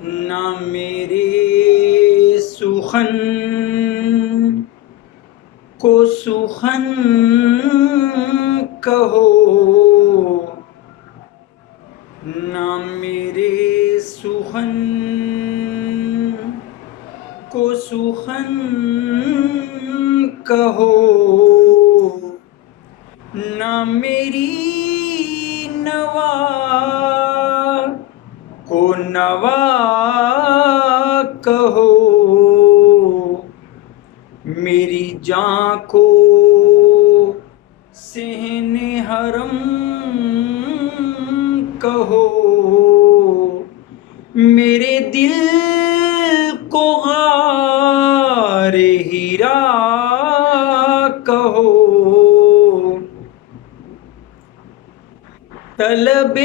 نہ میرے سخن کو سخن کہو، نہ میرے سخن کو سخن کہو، نہ میری نوا کو نوا کہو، میری جاں کو صحن حرم کہو، میرے دل کو غار ہیرا کہو، طلب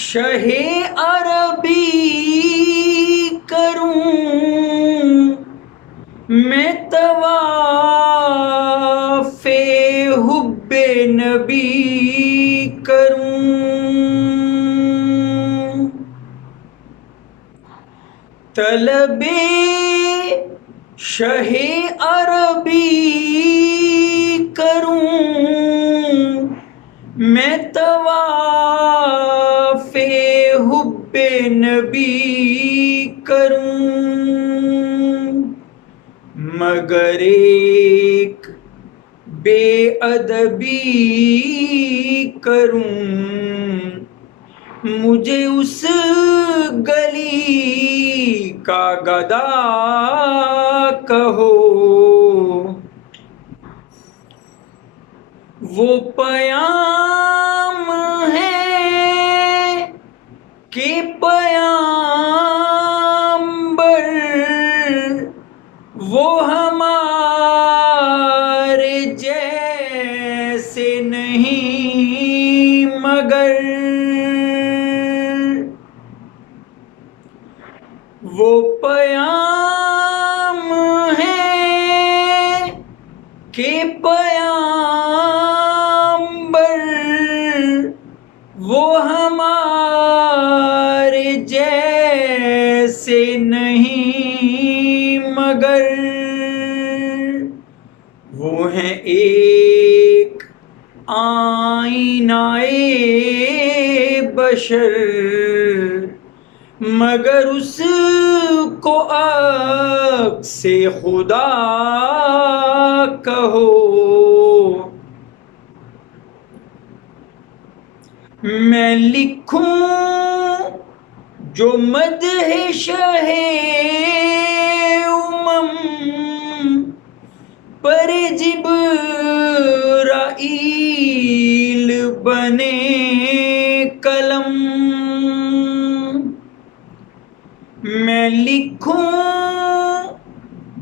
شہ عربی کروں، میں طواف حب نبی کروں، طلب شہ عربی کروں، میں طواف حب نبی کروں، مگر ایک بے ادبی کروں، مجھے اس گلی کا گدا کہو، وہ پیام ہے کہ پیامبر وہ ہمارے جیسے نہیں مگر، وہ پیام ہے کہ پیامبر وہ ہمارے جیسے نہیں مگر، وہ ہیں ایک آئینہ بشر، مگر اس کو عکس خدا کہو، میں لکھوں جو مدح شہ امم پر جبرائیل بنے قلم، میں لکھوں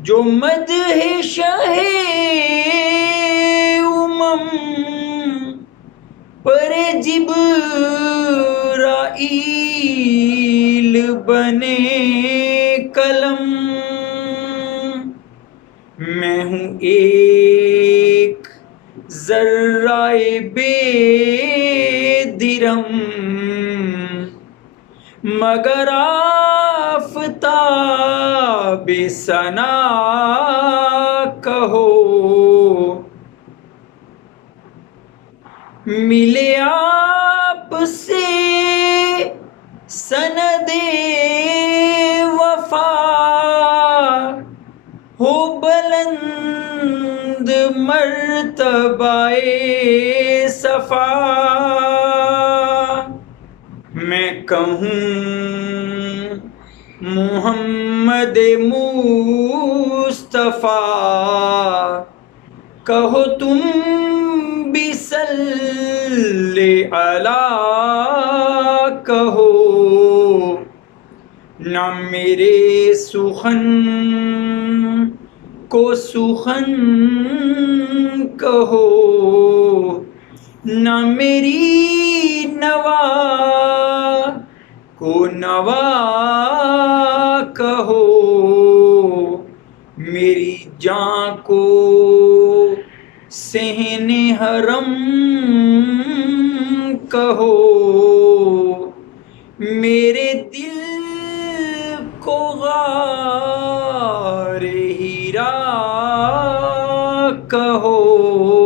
جو مدح شہ امم پر جبرائیل بنے قلم، میں ہوں ایک ذرہ بے درم، مگر آفتاب ثنا کہو، ملے آپ سے سند وفا، ہو بلند مرتبہ صفا، میں کہوں محمد مصطفیٰ، کہو تم بھی صلی علی کہو، نہ میرے سخن کو سخن کہو، نہ میری نوا کو نوا کہو، میری جاں کو صحن حرم کہو، میرے دل کو غار ہیرا کہو